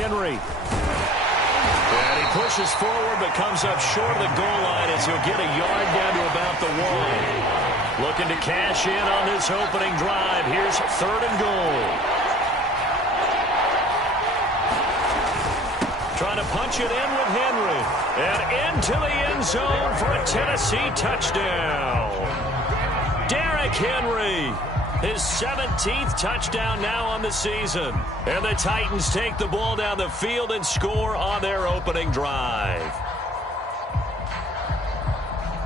Henry. And he pushes forward but comes up short of the goal line as he'll get a yard down to about the 1. Looking to cash in on this opening drive. Here's 3rd and goal. Trying to punch it in with Henry. And into the end zone for a Tennessee touchdown. Derrick Henry. His 17th touchdown now on the season. And the Titans take the ball down the field and score on their opening drive.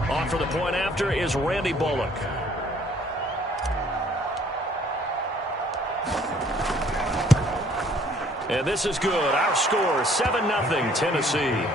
On for the point after is Randy Bullock. And this is good. Our score, 7-0 Tennessee.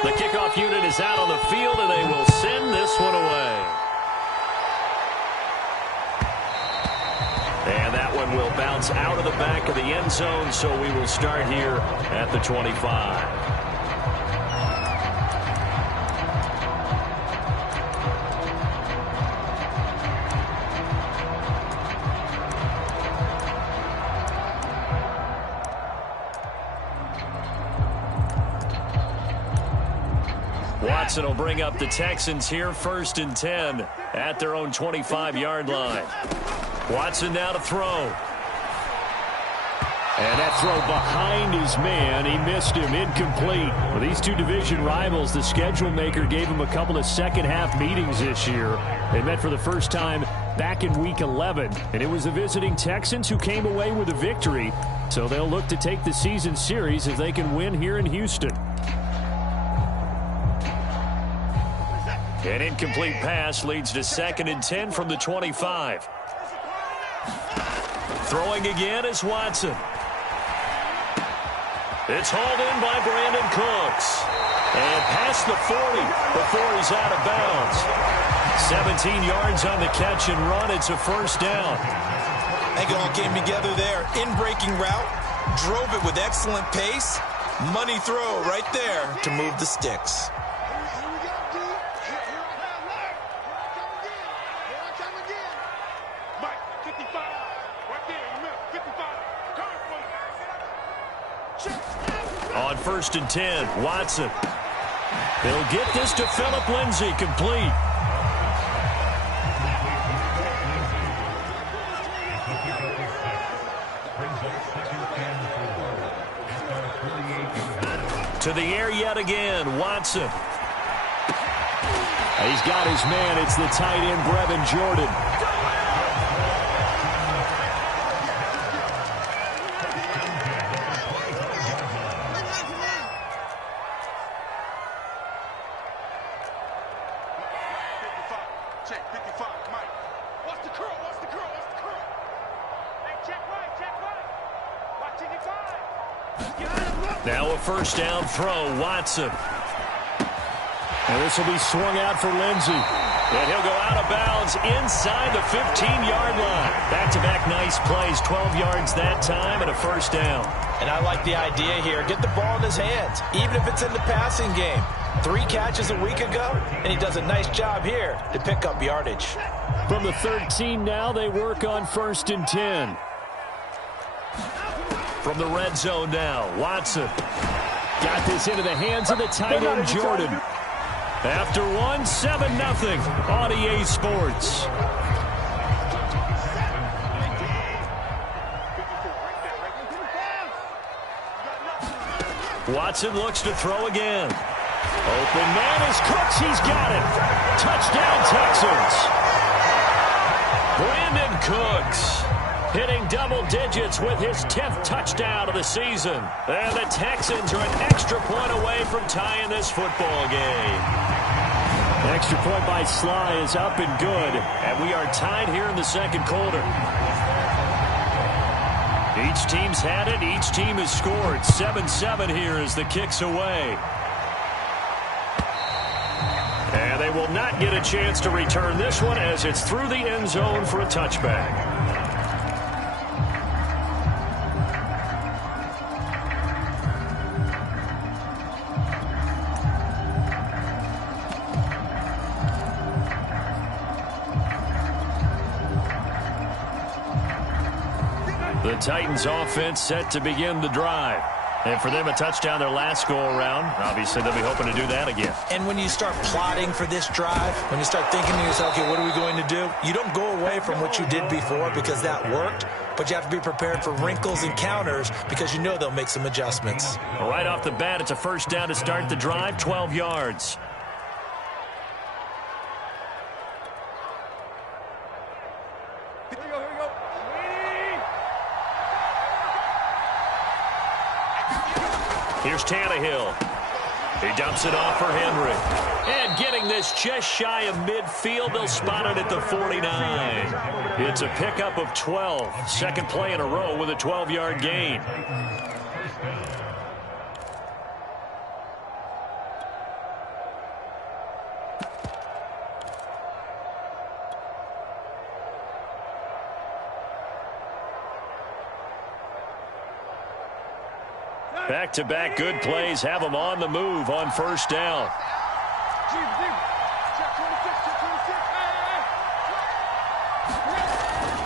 The kickoff unit is out on the field, and they will send this one away. And that one will bounce out of the back of the end zone, so we will start here at the 25. Watson will bring up the Texans here, 1st and 10 at their own 25-yard line. Watson now to throw. And that throw behind his man. He missed him, incomplete. For these two division rivals, the schedule maker gave him a couple of second-half meetings this year. They met for the first time back in Week 11, and it was the visiting Texans who came away with a victory. So they'll look to take the season series if they can win here in Houston. An incomplete pass leads to 2nd and 10 from the 25. Throwing again is Watson. It's hauled in by Brandon Cooks. And past the 40 before he's out of bounds. 17 yards on the catch and run. It's a 1st down. I think it all came together there. In-breaking route. Drove it with excellent pace. Money throw right there to move the sticks. On 1st and 10, Watson. He'll get this to Phillip Lindsay, complete. To the air yet again, Watson. He's got his man. It's the tight end, Brevin Jordan. Now a 1st down throw, Watson. And this will be swung out for Lindsay. And he'll go out of bounds inside the 15-yard line. Back-to-back nice plays, 12 yards that time and a 1st down. And I like the idea here. Get the ball in his hands, even if it's in the passing game. 3 catches a week ago, and he does a nice job here to pick up yardage. From the 13 now, they work on 1st and 10. From the red zone now, Watson. Got this into the hands of the tight end, Jordan. After 1, 7-0 on EA Sports. Watson looks to throw again. Open man is Cooks. He's got it. Touchdown, Texans. Brandon Cooks hitting double digits with his 10th touchdown of the season. And the Texans are an extra point away from tying this football game. The extra point by Sly is up and good. And we are tied here in the 2nd quarter. Each team's had it. Each team has scored. 7-7 here as the kick's away. And they will not get a chance to return this one as it's through the end zone for a touchback. The Titans offense set to begin the drive. And for them, a touchdown their last go-around. Obviously, they'll be hoping to do that again. And when you start plotting for this drive, when you start thinking to yourself, okay, what are we going to do? You don't go away from what you did before because that worked, but you have to be prepared for wrinkles and counters because you know they'll make some adjustments. Right off the bat, it's a first down to start the drive, 12 yards. Here's Tannehill. He dumps it off for Henry. And getting this just shy of midfield, they'll spot it at the 49. It's a pickup of 12. Second play in a row with a 12-yard gain. Back-to-back good plays have them on the move on first down.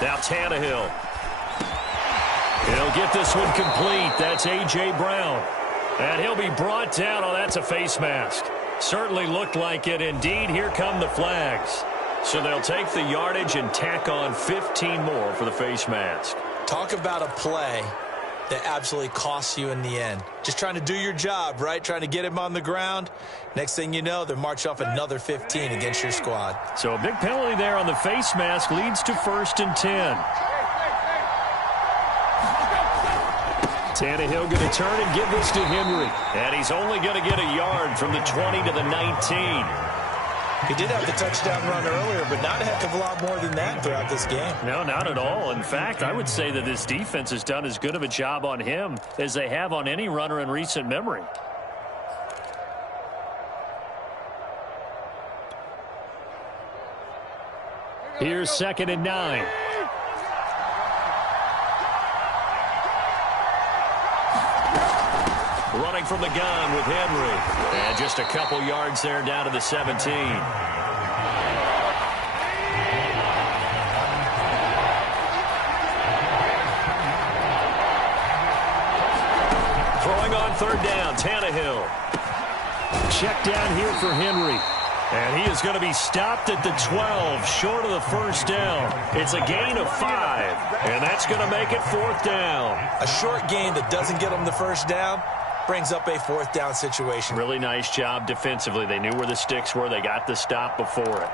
Now Tannehill. He'll get this one complete. That's A.J. Brown. And he'll be brought down. Oh, that's a face mask. Certainly looked like it. Indeed, here come the flags. So they'll take the yardage and tack on 15 more for the face mask. Talk about a play that absolutely costs you in the end. Just trying to do your job, right? Trying to get him on the ground. Next thing you know, they're marching off another 15 against your squad. So a big penalty there on the face mask leads to 1st and 10. Tannehill going to turn and give this to Henry. And he's only going to get a yard from the 20 to the 19. He did have the touchdown run earlier, but not a heck of a lot more than that throughout this game. No, not at all. In fact, I would say that this defense has done as good of a job on him as they have on any runner in recent memory. Here's 2nd and 9. Running from the gun with Henry. And just a couple yards there down to the 17. Throwing on 3rd down, Tannehill. Check down here for Henry. And he is going to be stopped at the 12, short of the 1st down. It's a gain of 5, and that's going to make it 4th down. A short gain that doesn't get them the 1st down brings up a 4th down situation. Really nice job defensively. They knew where the sticks were. They got the stop before it.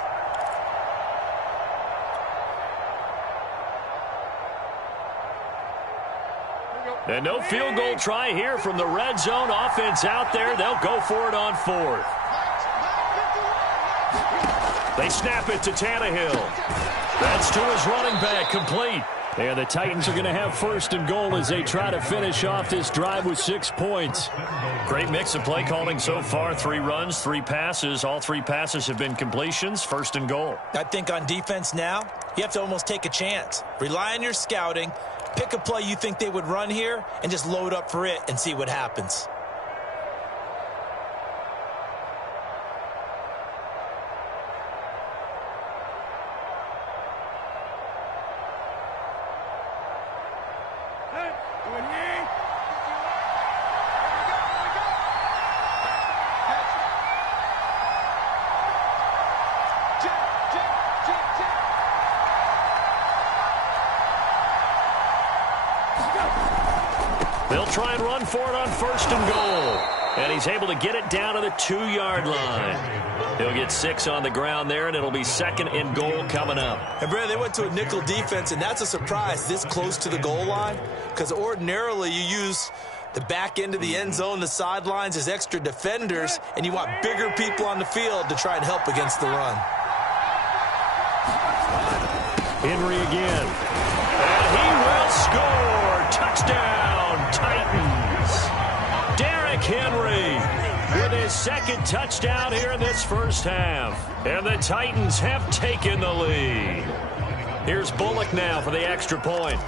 And no field goal try here from the red zone. Offense out there. They'll go for it on 4th. They snap it to Tannehill. That's to his running back, complete. And the Titans are going to have 1st and goal as they try to finish off this drive with 6 points. Great mix of play calling so far. 3 runs, 3 passes. All 3 passes have been completions. 1st and goal. I think on defense now, you have to almost take a chance. Rely on your scouting. Pick a play you think they would run here and just load up for it and see what happens. They'll try and run for it on 1st and goal. And he's able to get it down to the 2-yard line. He'll get 6 on the ground there, and it'll be 2nd and goal coming up. And, Brad, they went to a nickel defense, and that's a surprise this close to the goal line because ordinarily you use the back end of the end zone, the sidelines as extra defenders, and you want bigger people on the field to try and help against the run. Henry again. And he will score. Touchdown. Touchdown, Titans. Derrick Henry with his second touchdown here in this first half. And the Titans have taken the lead. Here's Bullock now for the extra point.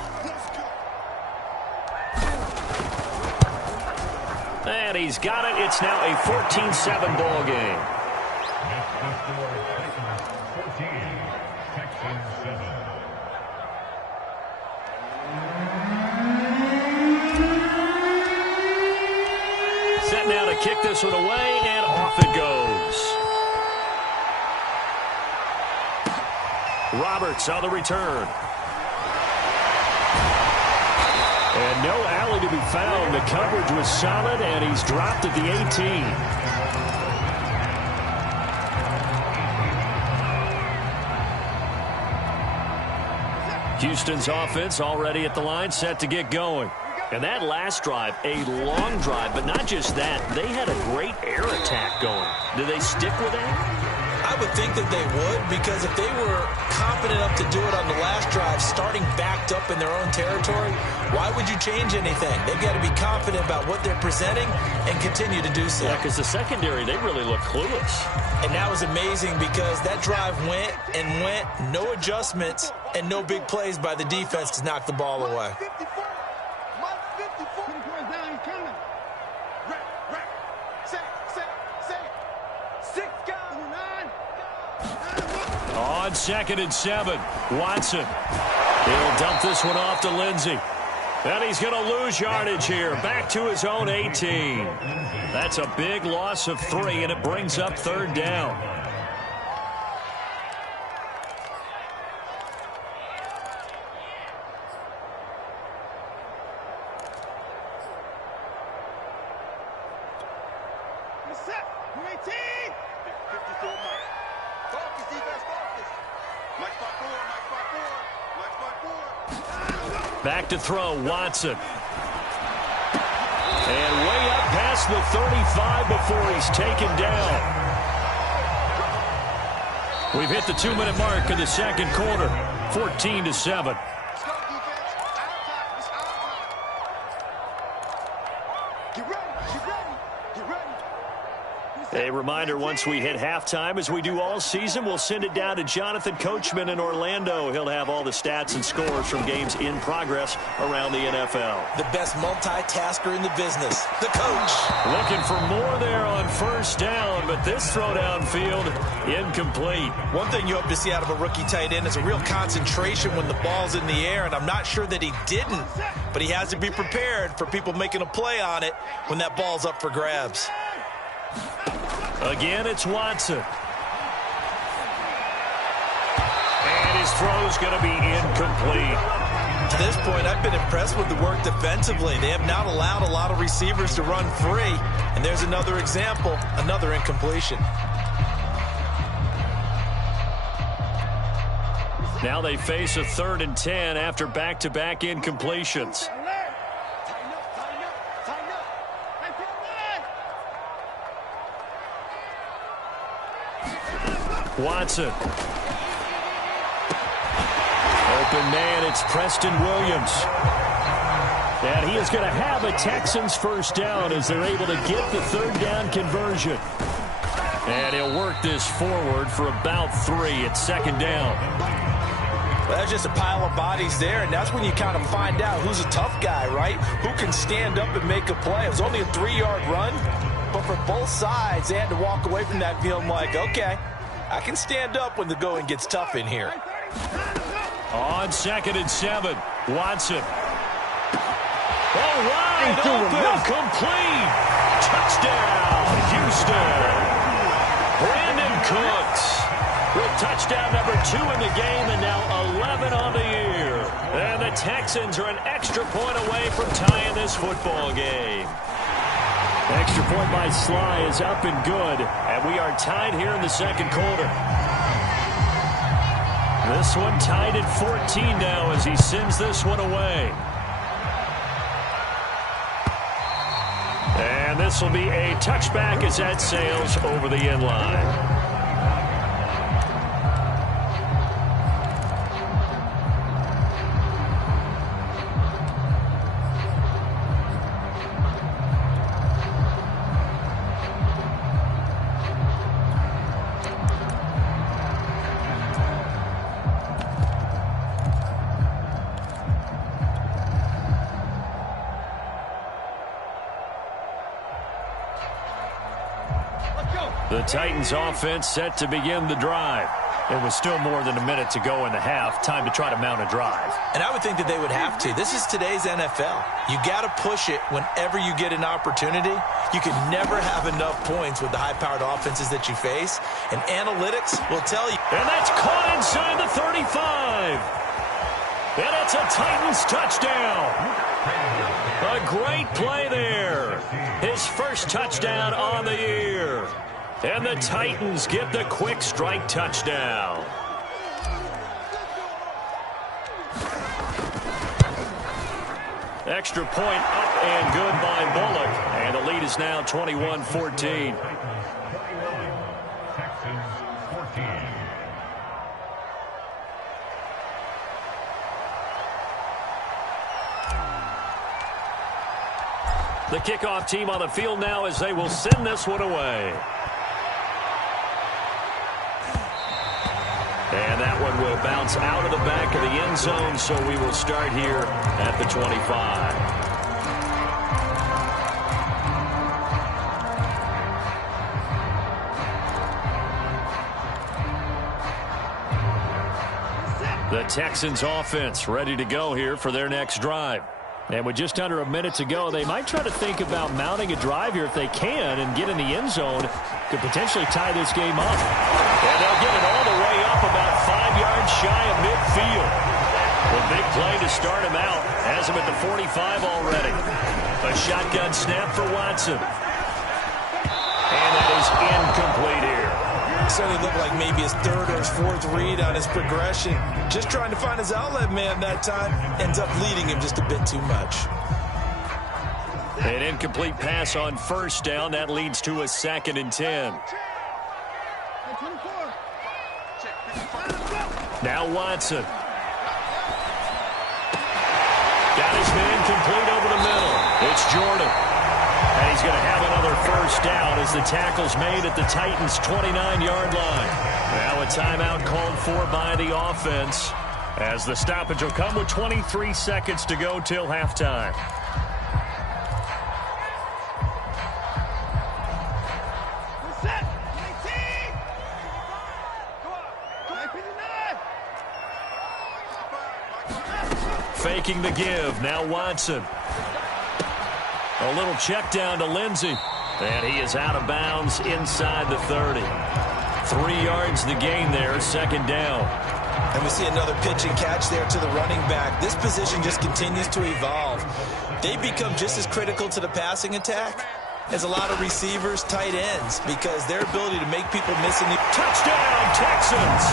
And he's got it. It's now a 14-7 ball game. Set now to kick this one away, and off it goes. Roberts on the return. And no alley to be found. The coverage was solid, and he's dropped at the 18. Houston's offense already at the line, set to get going. And that last drive, a long drive, but not just that. They had a great air attack going. Do they stick with that? I would think that they would, because if they were confident enough to do it on the last drive, starting backed up in their own territory, why would you change anything? They've got to be confident about what they're presenting and continue to do so. Yeah, because the secondary, they really look clueless. And that was amazing because that drive went and went, no adjustments, and no big plays by the defense to knock the ball away. On 2nd and 7, Watson. He'll dump this one off to Lindsey. And he's going to lose yardage here. Back to his own 18. That's a big loss of 3, and it brings up 3rd down. Back to throw, Watson. And way up past the 35 before he's taken down. We've hit the 2-minute mark in the second quarter, 14-7. A reminder, once we hit halftime, as we do all season, we'll send it down to Jonathan Coachman in Orlando. He'll have all the stats and scores from games in progress around the NFL. The best multitasker in the business, the coach. Looking for more there on 1st down, but this throw downfield, incomplete. One thing you hope to see out of a rookie tight end is a real concentration when the ball's in the air, and I'm not sure that he didn't, but he has to be prepared for people making a play on it when that ball's up for grabs. Again, it's Watson. And his throw's going to be incomplete. To this point, I've been impressed with the work defensively. They have not allowed a lot of receivers to run free. And there's another example, another incompletion. Now they face a 3rd and 10 after back-to-back incompletions. Watson. Open man, it's Preston Williams. And he is going to have a Texans 1st down as they're able to get the 3rd down conversion. And he'll work this forward for about 3 at 2nd down. Well, that's just a pile of bodies there, and that's when you kind of find out who's a tough guy, right? Who can stand up and make a play. It was only a 3-yard run, but for both sides, they had to walk away from that feeling like, okay, I can stand up when the going gets tough in here. On 2nd and 7, Watson. All right, open, complete. Touchdown, Houston. Brandon Cooks with touchdown number 2 in the game, and now 11 on the year. And the Texans are an extra point away from tying this football game. Extra point by Sly is up and good, and we are tied here in the second quarter. This one tied at 14 now as he sends this one away. And this will be a touchback as that sails over the end line. The Titans offense set to begin the drive. It was still more than a minute to go in the half. Time to try to mount a drive. And I would think that they would have to. This is today's NFL. You got to push it whenever you get an opportunity. You can never have enough points with the high-powered offenses that you face. And analytics will tell you. And that's caught inside the 35. And it's a Titans touchdown. A great play there. His first touchdown on the year. And the Titans get the quick strike touchdown. Extra point up and good by Bullock. And the lead is now 21-14. The kickoff team on the field now as they will send this one away. And that one will bounce out of the back of the end zone, so we will start here at the 25. The Texans offense ready to go here for their next drive. And with just under a minute to go, they might try to think about mounting a drive here if they can and get in the end zone. Could potentially tie this game up. And they'll get it all the way up about 5 yards shy of midfield. The big play to start him out. Has him at the 45 already. A shotgun snap for Watson. And that is incomplete here. Certainly looked like maybe his third or his fourth read on his progression. Just trying to find his outlet man that time. Ends up leading him just a bit too much. An incomplete pass on first down. That leads to a 2nd and 10. Now Watson. Got his man complete over the middle. It's Jordan. And he's going to have another first down as the tackle's made at the Titans' 29-yard line. Now a timeout called for by the offense as the stoppage will come with 23 seconds to go till halftime. Faking the give. Now Watson. A little check down to Lindsey. And he is out of bounds inside the 30. 3 yards the gain there, 2nd down. And we see another pitch and catch there to the running back. This position just continues to evolve. They become just as critical to the passing attack as a lot of receivers, tight ends, because their ability to make people miss in the touchdown, Texans.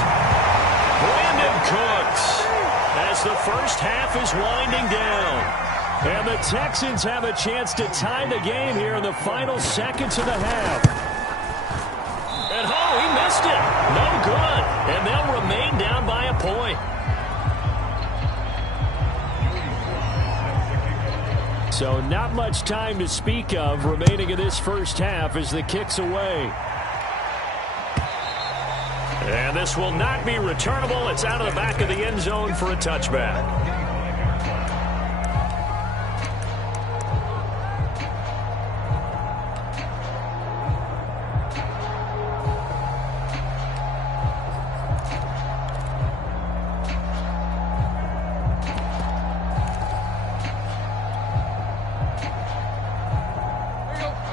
Brandon Cooks as the first half is winding down. And the Texans have a chance to tie the game here in the final seconds of the half. And he missed it. No good. And they'll remain down by a point. So not much time to speak of remaining in this first half as the kick's away. And this will not be returnable. It's out of the back of the end zone for a touchback.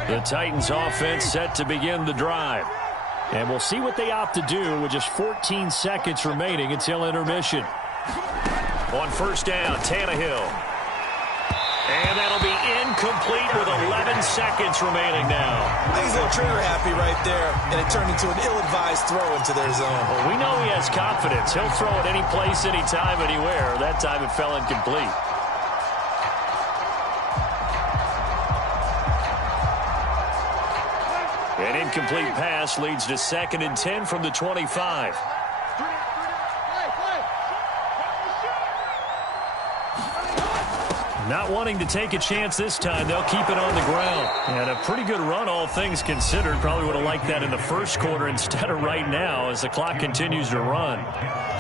The Titans offense set to begin the drive. And we'll see what they opt to do with just 14 seconds remaining until intermission. On first down, Tannehill. And that'll be incomplete with 11 seconds remaining now. I think he's a little trigger happy right there, and it turned into an ill-advised throw into their zone. Well, we know he has confidence. He'll throw it any place, anytime, anywhere. That time it fell incomplete. An incomplete pass leads to 2nd and 10 from the 25. not wanting to take a chance this time. They'll keep it on the ground. And a pretty good run, all things considered. Probably would have liked that in the first quarter instead of right now as the clock continues to run.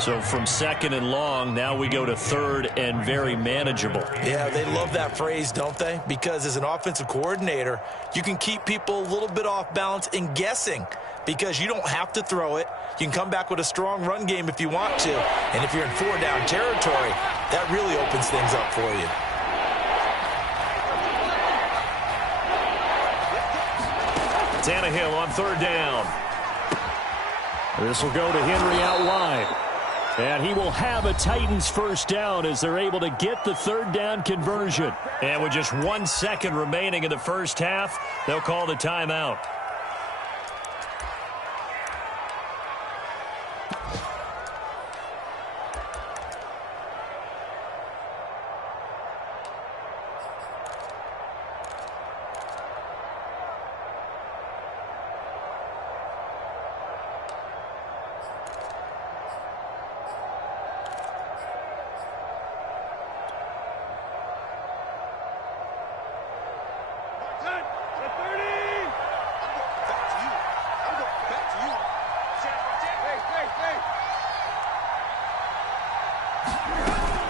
So from second and long, now we go to third and very manageable. Yeah, they love that phrase, don't they? Because as an offensive coordinator, you can keep people a little bit off balance and guessing because you don't have to throw it. You can come back with a strong run game if you want to. And if you're in 4-down territory, that really opens things up for you. Tannehill on third down. This will go to Henry out wide. And he will have a Titans first down as they're able to get the third down conversion. And with just 1 second remaining in the first half, they'll call the timeout.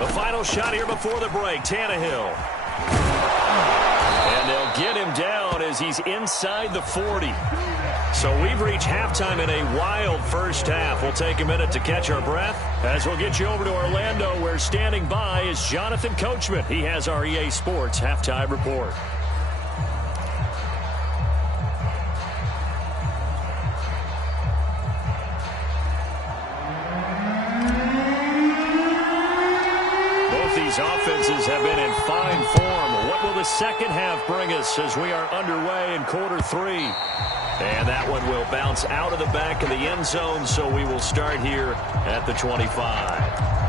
The final shot here before the break, Tannehill. And they'll get him down as he's inside the 40. So we've reached halftime in a wild first half. We'll take a minute to catch our breath as we'll get you over to Orlando, where standing by is Jonathan Coachman. He has our EA Sports halftime report. Offenses have been in fine form. What will the second half bring us as we are underway in quarter three? And that one will bounce out of the back of the end zone, so we will start here at the 25.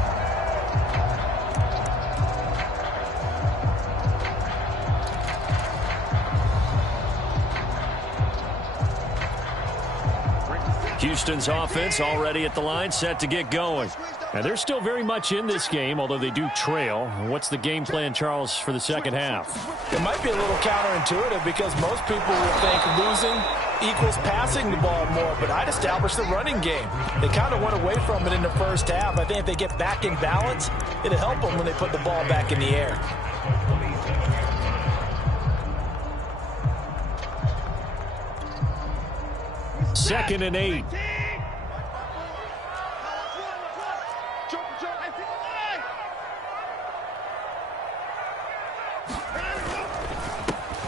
Houston's offense already at the line, set to get going. And they're still very much in this game, although they do trail. What's the game plan, Charles, for the second half? It might be a little counterintuitive because most people will think losing equals passing the ball more, but I'd establish the running game. They kind of went away from it in the first half. I think if they get back in balance, it'll help them when they put the ball back in the air. Second and 8.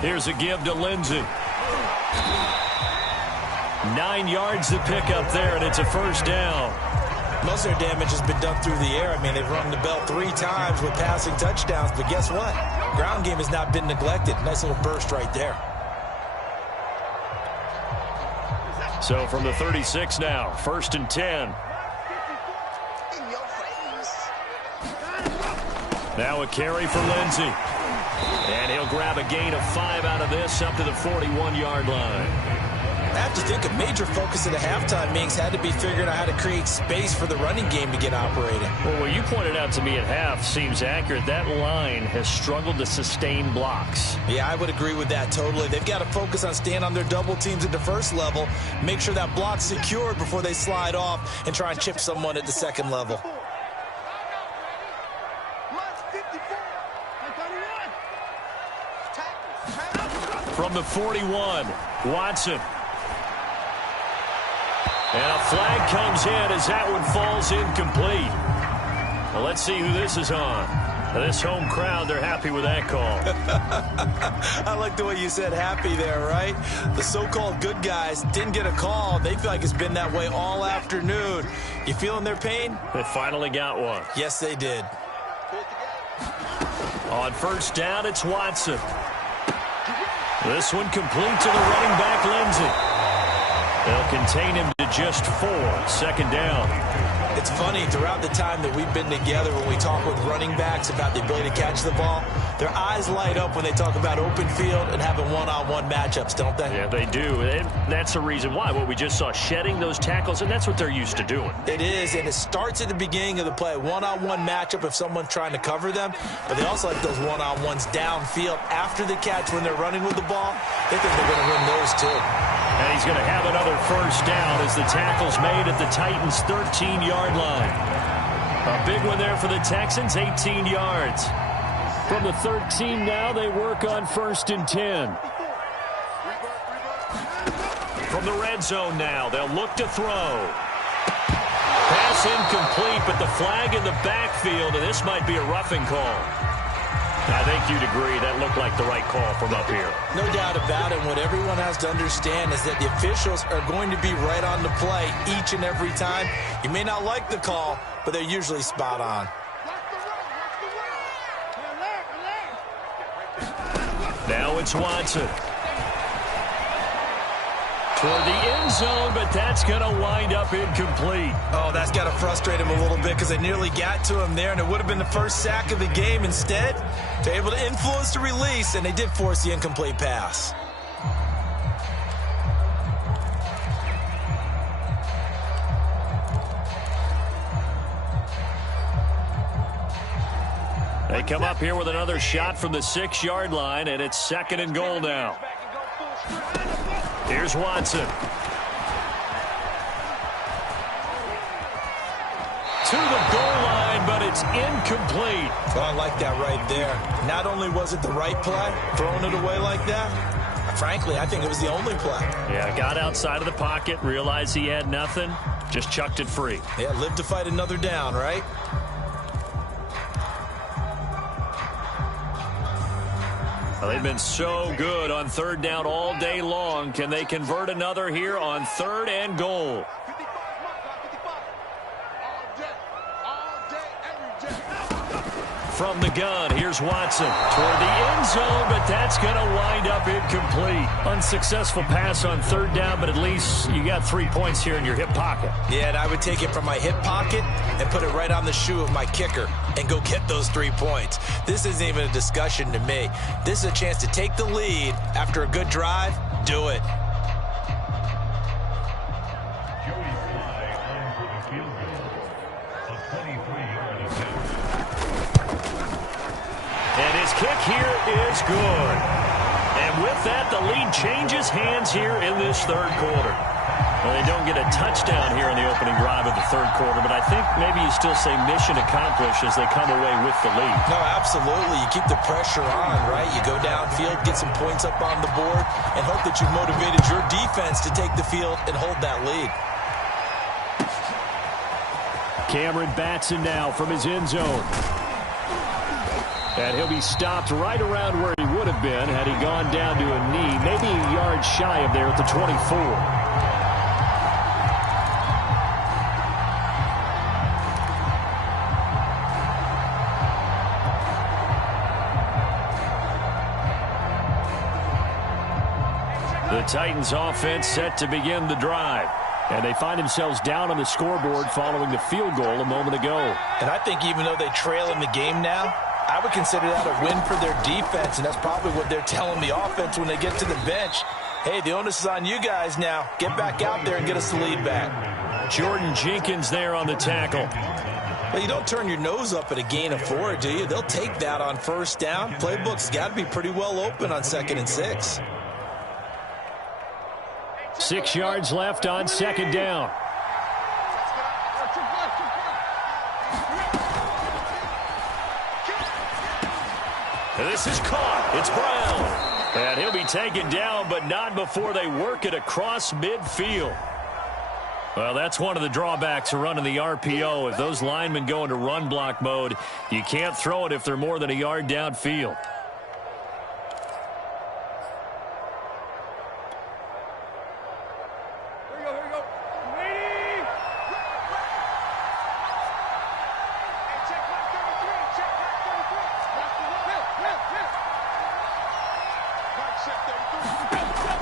Here's a give to Lindsey. 9 yards to pick up there, and it's a first down. Most of their damage has been done through the air. I mean, they've rung the bell 3 times with passing touchdowns, but guess what? Ground game has not been neglected. Nice little burst right there. So from the 36 now, 1st and 10. Now a carry for Lindsey. And he'll grab a gain of 5 out of this up to the 41-yard line. I have to think a major focus at the halftime meetings had to be figuring out how to create space for the running game to get operating. Well, what you pointed out to me at half seems accurate. That line has struggled to sustain blocks. Yeah, I would agree with that totally. They've got to focus on staying on their double teams at the first level, make sure that block's secured before they slide off and try and chip someone at the second level. From the 41, Watson. And a flag comes in as that one falls incomplete. Well, let's see who this is on. This home crowd, they're happy with that call. I like the way you said happy there, right? The so-called good guys didn't get a call. They feel like it's been that way all afternoon. You feeling their pain? They finally got one. Yes, they did. On first down, it's Watson. This one complete to the running back, Lindsey. They'll contain him to just 4. Second down. It's funny, throughout the time that we've been together, when we talk with running backs about the ability to catch the ball, their eyes light up when they talk about open field and having one-on-one matchups, don't they? Yeah, they do. And that's the reason why. What we just saw, shedding those tackles, and that's what they're used to doing. It is, and it starts at the beginning of the play. One-on-one matchup if someone's trying to cover them, but they also like those one-on-ones downfield after the catch when they're running with the ball. They think they're going to win those too. And he's going to have another first down as the tackle's made at the Titans' 13-yard line. A big one there for the Texans, 18 yards. From the 13 now, they work on 1st and 10. From the red zone now, they'll look to throw. Pass incomplete, but the flag in the backfield, and this might be a roughing call. I think you'd agree that looked like the right call from up here. No doubt about it. What everyone has to understand is that the officials are going to be right on the play each and every time. You may not like the call, but they're usually spot on. Now it's Watson. Toward the end zone, but that's going to wind up incomplete. Oh, that's got to frustrate him a little bit because they nearly got to him there, and it would have been the first sack of the game. Instead, they're able to influence the release, and they did force the incomplete pass. They come up here with another shot from the 6-yard line, and it's 2nd and goal now. Here's Watson. To the goal line, but it's incomplete. Oh, I like that right there. Not only was it the right play, throwing it away like that, frankly, I think it was the only play. Yeah, got outside of the pocket, realized he had nothing, just chucked it free. Yeah, live to fight another down, right? Well, they've been so good on 3rd down all day long. Can they convert another here on 3rd and goal? From the gun, here's Watson toward the end zone, but that's going to wind up incomplete. Unsuccessful pass on 3rd down, but at least you got 3 points here in your hip pocket. Yeah, and I would take it from my hip pocket and put it right on the shoe of my kicker and go get those 3 points. This isn't even a discussion to me. This is a chance to take the lead after a good drive. Do it. And his kick here is good. And with that, the lead changes hands here in this 3rd quarter. Well, they don't get a touchdown here in the opening drive of the 3rd quarter, but I think maybe you still say mission accomplished as they come away with the lead. No, absolutely. You keep the pressure on, right? You go downfield, get some points up on the board, and hope that you've motivated your defense to take the field and hold that lead. Cameron Batson now from his end zone. And he'll be stopped right around where he would have been had he gone down to a knee, maybe a yard shy of there at the 24. The Titans offense set to begin the drive. And they find themselves down on the scoreboard following the field goal a moment ago. And I think even though they trail in the game now, I would consider that a win for their defense, and that's probably what they're telling the offense when they get to the bench. Hey, the onus is on you guys now. Get back out there and get us the lead back. Jordan Jenkins there on the tackle. Well, you don't turn your nose up at a gain of 4, do you? They'll take that on 1st down. Playbook's got to be pretty well open on 2nd and 6. 6 yards left on 2nd down. This is caught. It's Brown. And he'll be taken down, but not before they work it across midfield. Well, that's one of the drawbacks of running the RPO. If those linemen go into run block mode, you can't throw it if they're more than a yard downfield.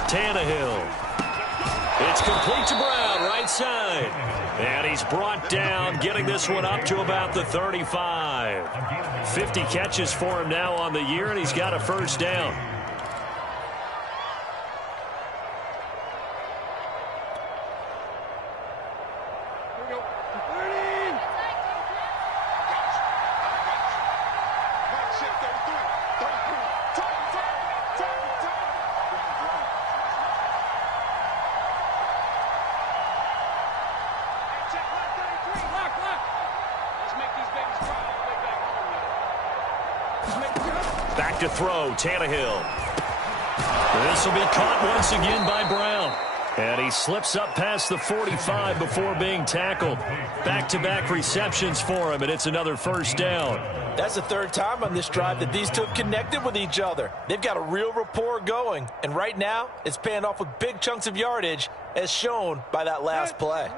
Tannehill. It's complete to Brown, right side. And he's brought down, getting this one up to about the 35. 50 catches for him now on the year, and he's got a first down. Back to throw, Tannehill. This will be caught once again by Brown. And he slips up past the 45 before being tackled. Back-to-back receptions for him, and it's another first down. That's the third time on this drive that these two have connected with each other. They've got a real rapport going, and right now it's paying off with big chunks of yardage, as shown by that last play.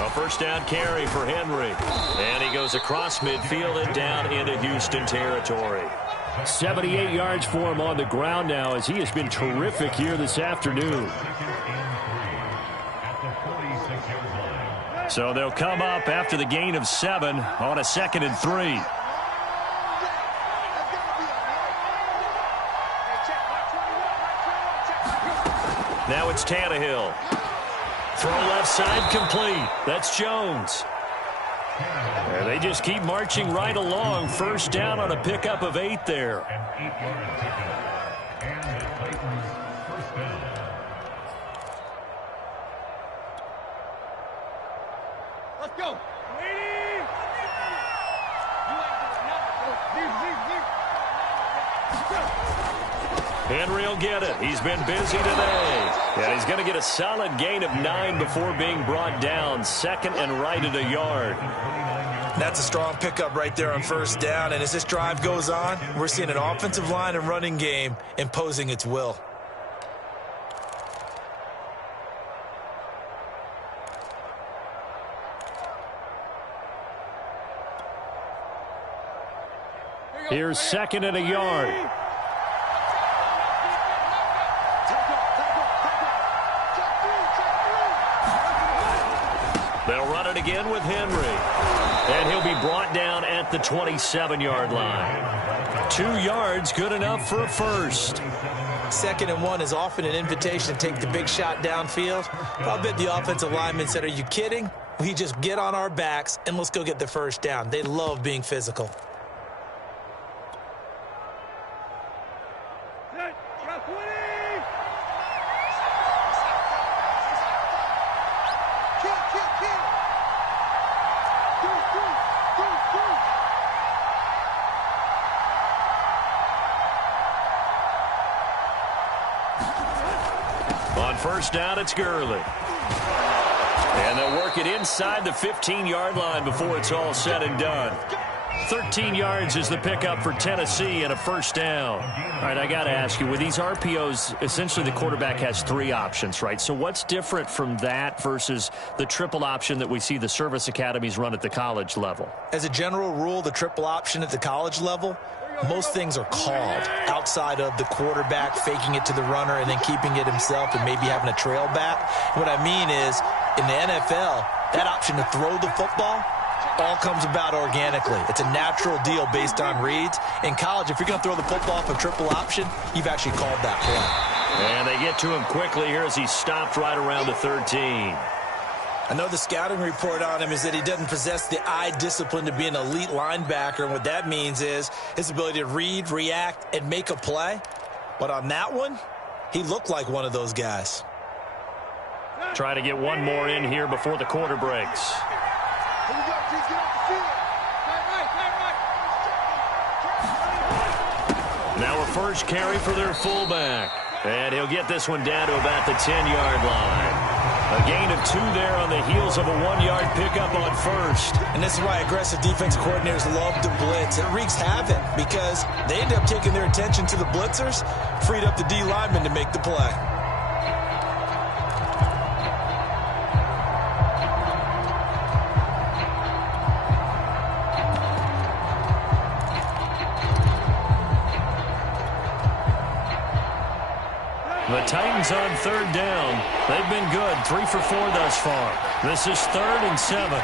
A first down carry for Henry. And he goes across midfield and down into Houston territory. 78 yards for him on the ground now, as he has been terrific here this afternoon. So they'll come up after the gain of 7 on a 2nd and 3. Now it's Tannehill. Throw left side complete. That's Jones. And they just keep marching right along. First down on a pickup of 8 there. Let's go. Henry will get it. He's been busy today. And he's going to get a solid gain of 9 before being brought down. 2nd and right at a yard. That's a strong pickup right there on first down. And as this drive goes on, we're seeing an offensive line and running game imposing its will. Here's 2nd and a yard. They'll run it again with Henry. And he'll be brought down at the 27-yard line. 2 yards, good enough for a first. 2nd and 1 is often an invitation to take the big shot downfield. But I'll bet the offensive lineman said, are you kidding? We just get on our backs and let's go get the first down. They love being physical. On first down, it's Gurley. And they'll work it inside the 15-yard line before it's all said and done. 13 yards is the pickup for Tennessee and a first down. All right, I got to ask you, with these RPOs, essentially the quarterback has 3 options, right? So what's different from that versus the triple option that we see the service academies run at the college level? As a general rule, the triple option at the college level, most things are called outside of the quarterback faking it to the runner and then keeping it himself and maybe having a trail back. What I mean is, in the NFL, that option to throw the football all comes about organically. It's a natural deal based on reads. In college, if you're going to throw the football off a triple option, you've actually called that play. And they get to him quickly here as he stopped right around the 13. I know the scouting report on him is that he doesn't possess the eye discipline to be an elite linebacker, and what that means is his ability to read, react, and make a play. But on that one, he looked like one of those guys. Try to get one more in here before the quarter breaks. Now a first carry for their fullback. And he'll get this one down to about the 10-yard line. A gain of 2 there on the heels of a 1-yard pickup on first. And this is why aggressive defense coordinators love to blitz. It wreaks havoc because they end up taking their attention to the blitzers, freed up the D lineman to make the play. The Titans on third down. They've been good, 3 for 4 thus far. This is 3rd and 7.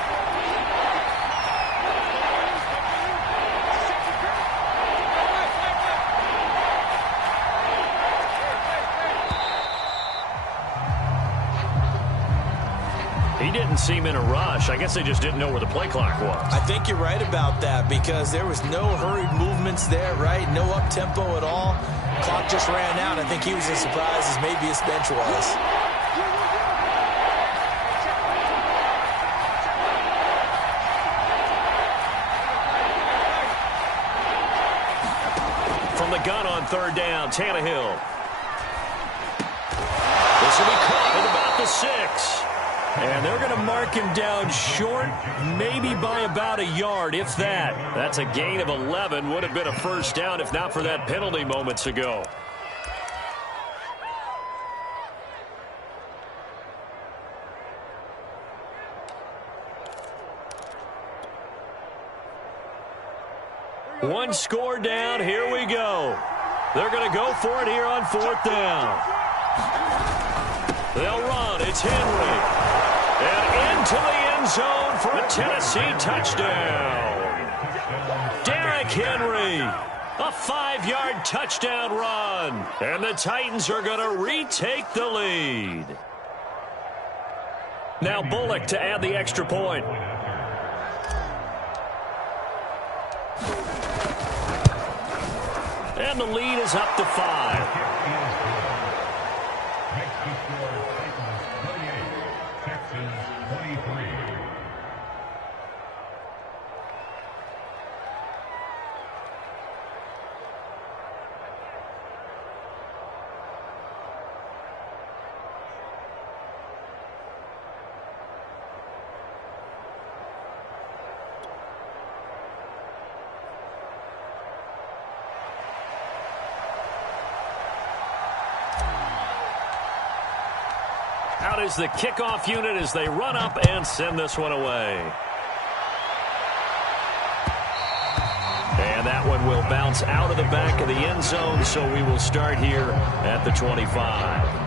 He didn't seem in a rush. I guess they just didn't know where the play clock was. I think you're right about that because there was no hurried movements there, right? No up-tempo at all. Clock just ran out. I think he was as surprised as maybe his bench was. From the gun on third down, Tannehill. This will be caught at about the 6. And they're going to mark him down short, maybe by about a yard, if that. That's a gain of 11. Would have been a first down if not for that penalty moments ago. One score down. Here we go. They're going to go for it here on 4th down. They'll run. It's Henry. And into the end zone for a Tennessee touchdown. Derrick Henry, a 5-yard touchdown run. And the Titans are going to retake the lead. Now Bullock to add the extra point. And the lead is up to 5. Out is the kickoff unit as they run up and send this one away. And that one will bounce out of the back of the end zone, so we will start here at the 25.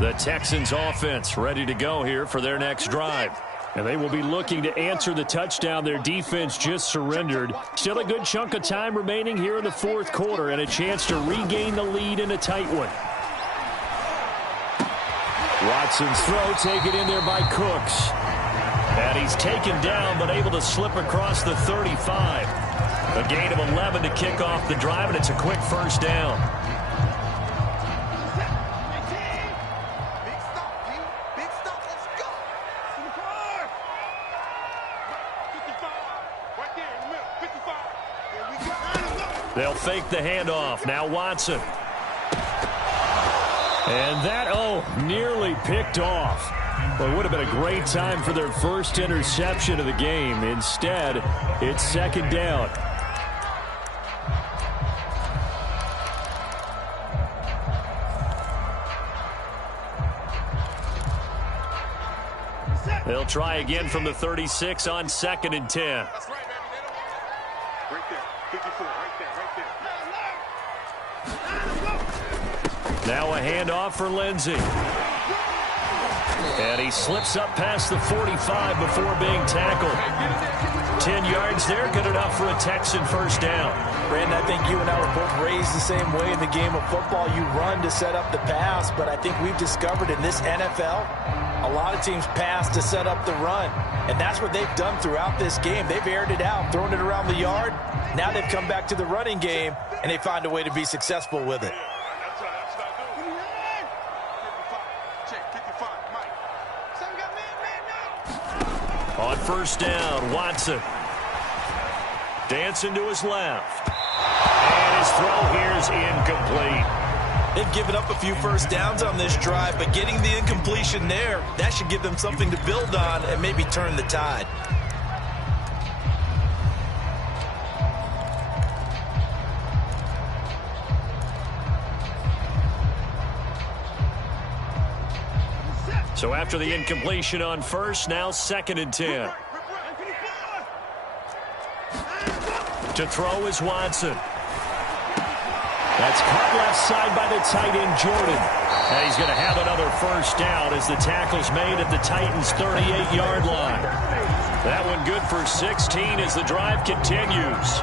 The Texans offense ready to go here for their next drive. And they will be looking to answer the touchdown their defense just surrendered. Still a good chunk of time remaining here in the 4th quarter and a chance to regain the lead in a tight one. Watson's throw taken in there by Cooks. And he's taken down but able to slip across the 35. A gain of 11 to kick off the drive, and it's a quick first down. They'll fake the handoff. Now Watson. And that, nearly picked off. Well, it would have been a great time for their first interception of the game. Instead, it's 2nd down. They'll try again from the 36 on 2nd and 10. That's right, baby. Right there. 54. Right there. Now a handoff for Lindsey. And he slips up past the 45 before being tackled. 10 yards there, good enough for a Texan first down. Brandon, I think you and I were both raised the same way in the game of football. You run to set up the pass, but I think we've discovered in this NFL, a lot of teams pass to set up the run. And that's what they've done throughout this game. They've aired it out, thrown it around the yard. Now they've come back to the running game, and they find a way to be successful with it. On first down, Watson. Dancing to his left. And his throw here is incomplete. They've given up a few first downs on this drive, but getting the incompletion there, that should give them something to build on and maybe turn the tide. So after the incompletion on first, now 2nd and 10. To throw is Watson. That's caught left side by the tight end, Jordan. And he's going to have another first down as the tackle's made at the Titans' 38-yard line. That one good for 16 as the drive continues.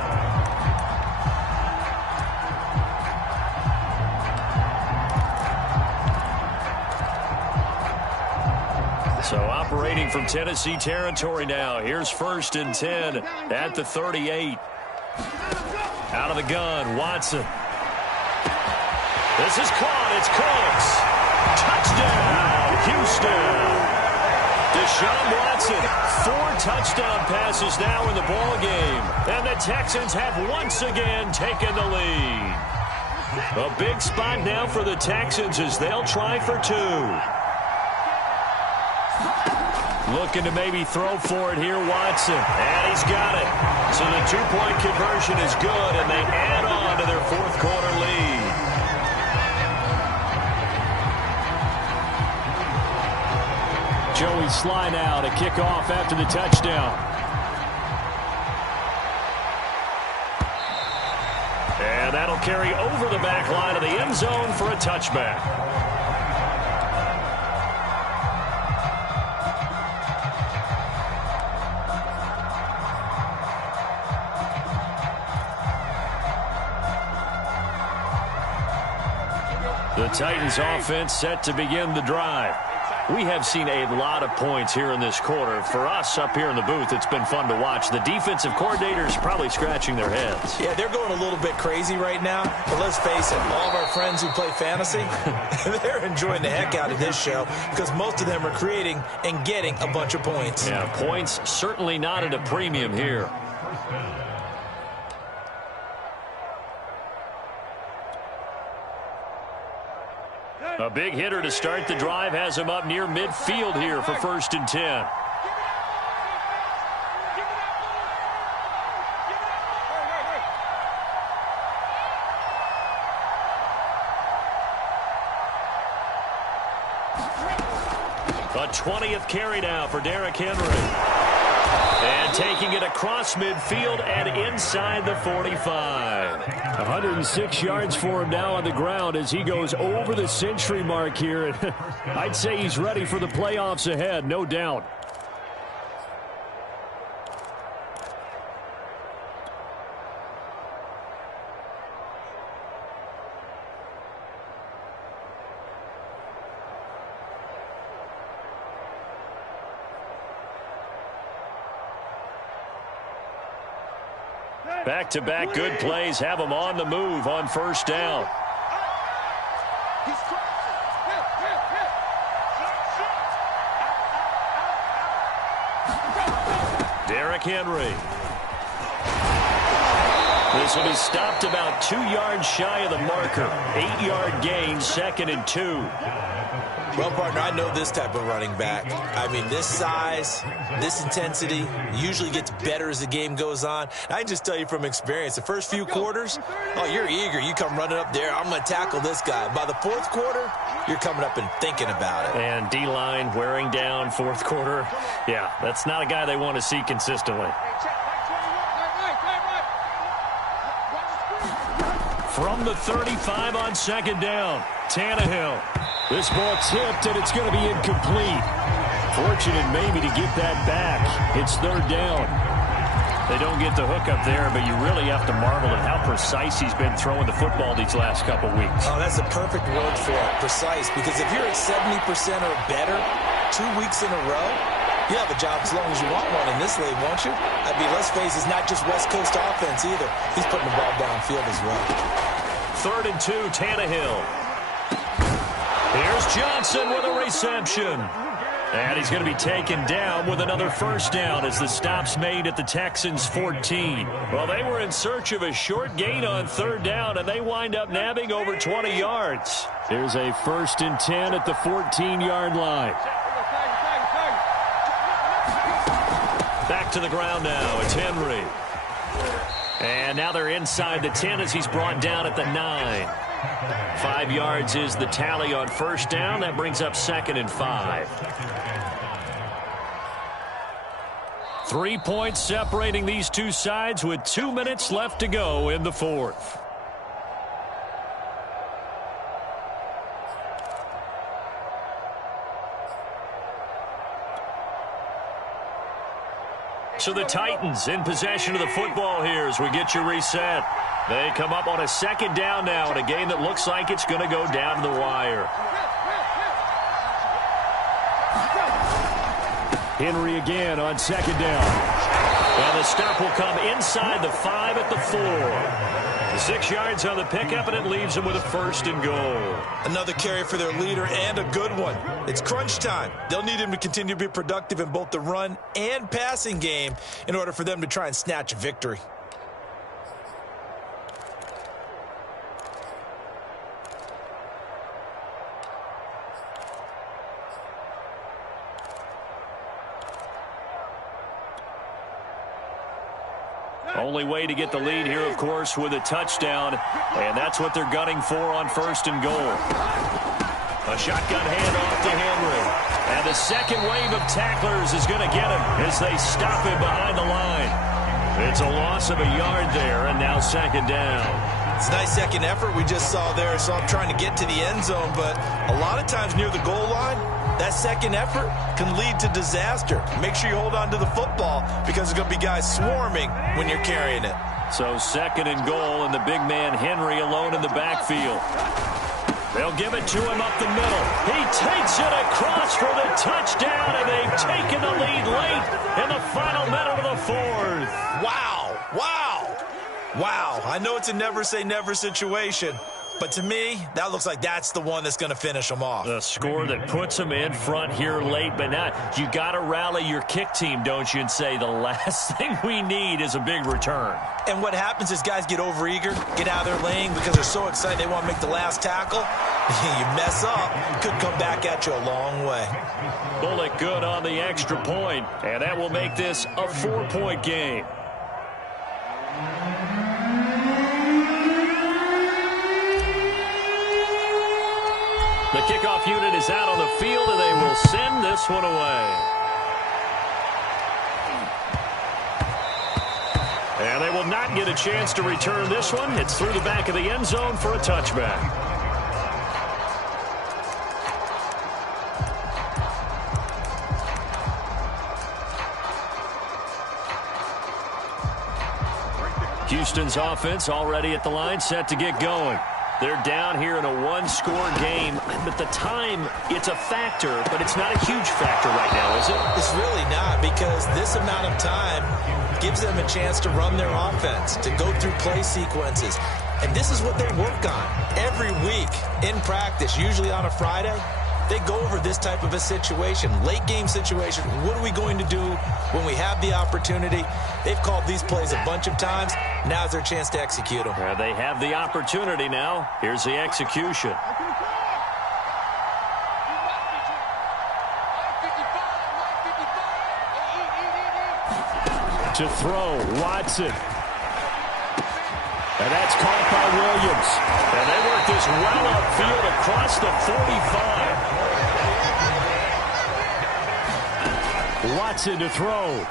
So operating from Tennessee territory now. Here's 1st and 10 at the 38. Out of the gun, Watson. This is caught. It's Cooks. Touchdown, Houston. Deshaun Watson, 4 touchdown passes now in the ball game. And the Texans have once again taken the lead. A big spot now for the Texans as they'll try for 2. Looking to maybe throw for it here, Watson. And he's got it. So the 2-point conversion is good, and they add on to their 4th quarter lead. Joey Sly now to kick off after the touchdown. And that'll carry over the back line of the end zone for a touchback. The Titans offense set to begin the drive. We have seen a lot of points here in this quarter. For us up here in the booth, it's been fun to watch. The defensive coordinators probably scratching their heads. Yeah, they're going a little bit crazy right now. But let's face it, all of our friends who play fantasy, they're enjoying the heck out of this show because most of them are creating and getting a bunch of points. Yeah, points certainly not at a premium here. A big hitter to start the drive has him up near midfield here for 1st and 10. A 20th carry now for Derrick Henry. And taking it across midfield and inside the 45. 106 yards for him now on the ground as he goes over the century mark here. I'd say he's ready for the playoffs ahead, no doubt. Back-to-back good plays have him on the move on 1st down. Derrick Henry. This will be stopped about 2 yards shy of the marker. 8-yard gain, 2nd and 2. Well, partner, I know this type of running back. I mean, this size, this intensity usually gets better as the game goes on. I can just tell you from experience, the first few quarters, oh, you're eager. You come running up there, I'm going to tackle this guy. By the 4th quarter, you're coming up and thinking about it. And D-line wearing down 4th quarter. Yeah, that's not a guy they want to see consistently. From the 35 on 2nd down, Tannehill. This ball tipped, and it's going to be incomplete. Fortunate maybe to get that back. It's 3rd down. They don't get the hook up there, but you really have to marvel at how precise he's been throwing the football these last couple weeks. Oh, that's a perfect word for it, precise, because if you're at 70% or better 2 weeks in a row, you have a job as long as you want one in this league, won't you? I mean, let's face it, it's not just West Coast offense either. He's putting the ball downfield as well. 3rd and 2, Tannehill. Here's Johnson with a reception. And he's going to be taken down with another 1st down as the stop's made at the Texans' 14. Well, they were in search of a short gain on 3rd down, and they wind up nabbing over 20 yards. There's a 1st and 10 at the 14-yard line. Back to the ground now. It's Henry. And now they're inside the 10 as he's brought down at the 9. 5 yards is the tally on first down. That brings up 2nd and 5. 3 points separating these two sides with 2 minutes left to go in the fourth. So the Titans in possession of the football here as we get you reset. They come up on a 2nd down now in a game that looks like it's going to go down to the wire. Henry again on 2nd down. And the stop will come inside the 5 at the 4. 6 yards on the pickup, and it leaves them with a 1st and goal. Another carry for their leader, and a good one. It's crunch time. They'll need him to continue to be productive in both the run and passing game in order for them to try and snatch a victory. Only way to get the lead here, of course, with a touchdown, and that's what they're gunning for on 1st and goal. A shotgun handoff to Henry, and the second wave of tacklers is going to get him as they stop him behind the line. It's a loss of a yard there, and now 2nd down. It's a nice second effort we just saw there, so I'm trying to get to the end zone, but a lot of times near the goal line, that second effort can lead to disaster. Make sure you hold on to the football because there's going to be guys swarming when you're carrying it. So 2nd and goal, and the big man Henry alone in the backfield. They'll give it to him up the middle. He takes it across for the touchdown, and they've taken the lead late in the final minute of the 4th. Wow. Wow. Wow. I know it's a never-say-never situation, but to me, that looks like that's the one that's going to finish them off. The score that puts them in front here late, but now you got to rally your kick team, don't you, and say the last thing we need is a big return. And what happens is guys get overeager, get out of their lane because they're so excited they want to make the last tackle. You mess up, could come back at you a long way. Bullock good on the extra point, and that will make this a 4-point game. The kickoff unit is out on the field, and they will send this one away. And they will not get a chance to return this one. It's through the back of the end zone for a touchback. Houston's offense already at the line, set to get going. They're down here in a one-score game, but the time, it's a factor, but it's not a huge factor right now, is it? It's really not, because this amount of time gives them a chance to run their offense, to go through play sequences. And this is what they work on every week in practice, usually on a Friday. They go over this type of a situation, late game situation. What are we going to do when we have the opportunity? They've called these plays a bunch of times. Now's their chance to execute them. They have the opportunity now. Here's the execution. To throw, Watson. And that's caught by Williams. And they work this well upfield across the 45. Watson to throw.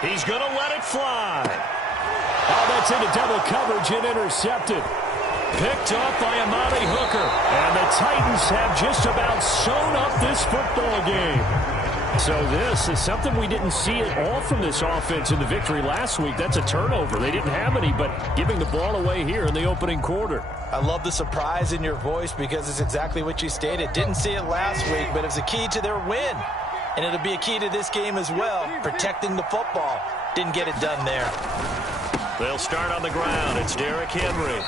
He's going to let it fly. Oh, that's into double coverage and intercepted. Picked up by Amari Hooker. And the Titans have just about sewn up this football game. So this is something we didn't see at all from this offense in the victory last week. That's a turnover. They didn't have any, but giving the ball away here in the opening quarter. I love the surprise in your voice because it's exactly what you stated. Didn't see it last week, but it's a key to their win. And it'll be a key to this game as well, protecting the football. Didn't get it done there. They'll start on the ground. It's Derrick Henry.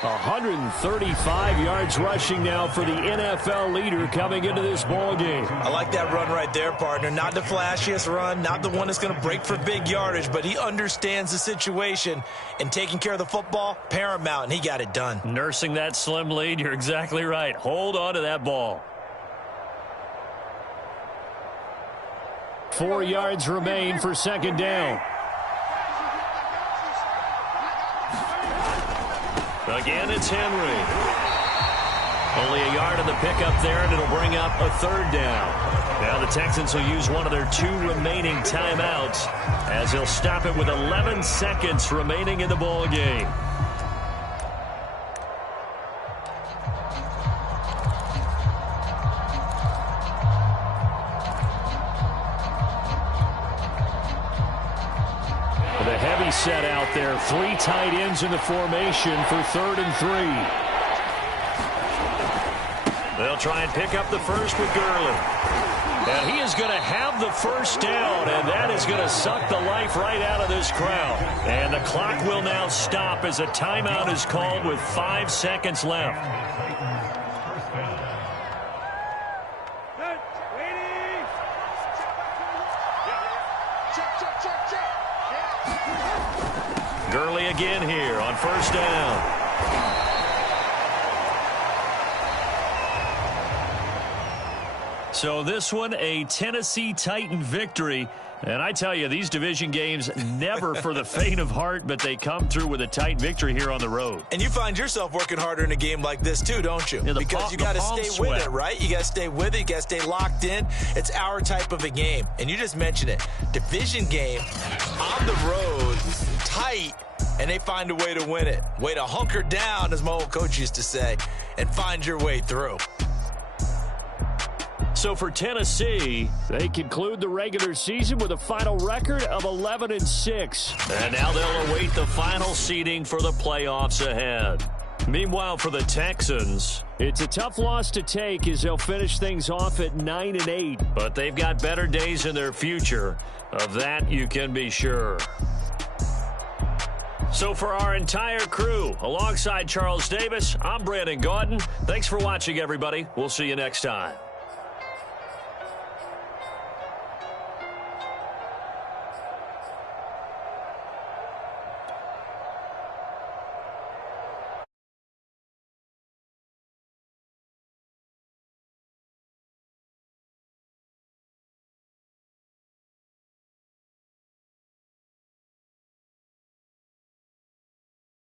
135 yards rushing now for the NFL leader coming into this ball game. I like that run right there, partner. Not the flashiest run, not the one that's going to break for big yardage, but he understands the situation, and taking care of the football, paramount, and he got it done. Nursing that slim lead, you're exactly right. Hold on to that ball. 4 yards remain for second down. Again, it's Henry. Only a yard in the pickup there, and it'll bring up a third down. Now the Texans will use one of their 2 remaining timeouts as they'll stop it with 11 seconds remaining in the ball game. The heavy set out there. 3 tight ends in the formation for 3rd and 3. They'll try and pick up the first with Gurley. And he is going to have the first down, and that is going to suck the life right out of this crowd. And the clock will now stop as a timeout is called with 5 seconds left. Gurley again here on first down. So this one, a Tennessee Titan victory. And I tell you, these division games, never for the faint of heart, but they come through with a tight victory here on the road. And you find yourself working harder in a game like this, too, don't you? Yeah, because you got to stay with it, right? You got to stay with it. You got to stay locked in. It's our type of a game. And you just mentioned it. Division game, on the road, tight, and they find a way to win it. Way to hunker down, as my old coach used to say, and find your way through. So for Tennessee, they conclude the regular season with a final record of 11-6. And now they'll await the final seeding for the playoffs ahead. Meanwhile, for the Texans, it's a tough loss to take as they'll finish things off at 9-8. But they've got better days in their future. Of that, you can be sure. So for our entire crew, alongside Charles Davis, I'm Brandon Gaudin. Thanks for watching, everybody. We'll see you next time.